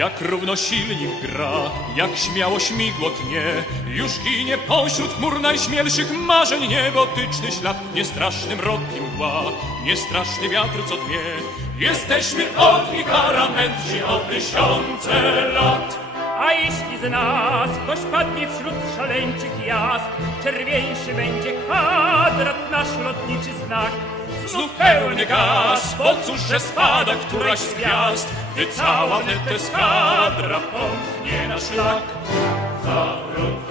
jak równo silnik gra, jak śmiało śmigło tnie. Już ginie pośród chmur najśmielszych marzeń niebotyczny ślad, niestraszny mrok i mgła, niestraszny wiatr, co dnie. Jesteśmy od nich aramenci o tysiące lat. A jeśli z nas ktoś padnie wśród szaleńczych jazd, czerwieńszy będzie kwadrat, nasz lotniczy znak. Znów pełny gaz, bo cóż, że spada któraś z gwiazd, gdy cała wnet eskadra pomknie na szlak. Zawrót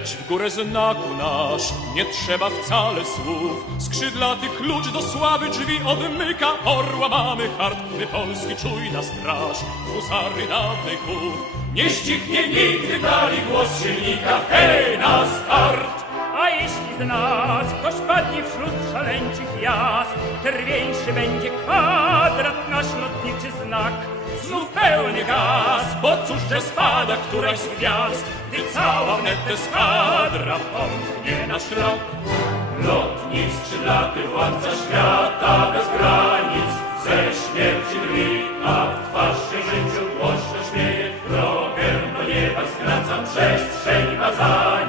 Leć w górę znaku nasz, nie trzeba wcale słów. Skrzydlaty klucz do sławy drzwi odmyka. Orła mamy hart, my Polski czujna straż. Husary dawnych chów, nie ścichnie nigdy dali głos silnika. Hej, na start! A jeśli z nas ktoś padnie wśród szaleńczych jazd, czerwieńszy będzie kwadrat, nasz lotniczy znak. Znów pełny gaz, bo cóż, że spada któraś z gwiazd, gdy cała wnet eskadra pomknie na szlak. Lotnik skrzydlaty, władca świata bez granic, ze śmierci drwi, a w twarz się życiu głośno śmieje. Drogę do nieba skracam, przestrzeń nic,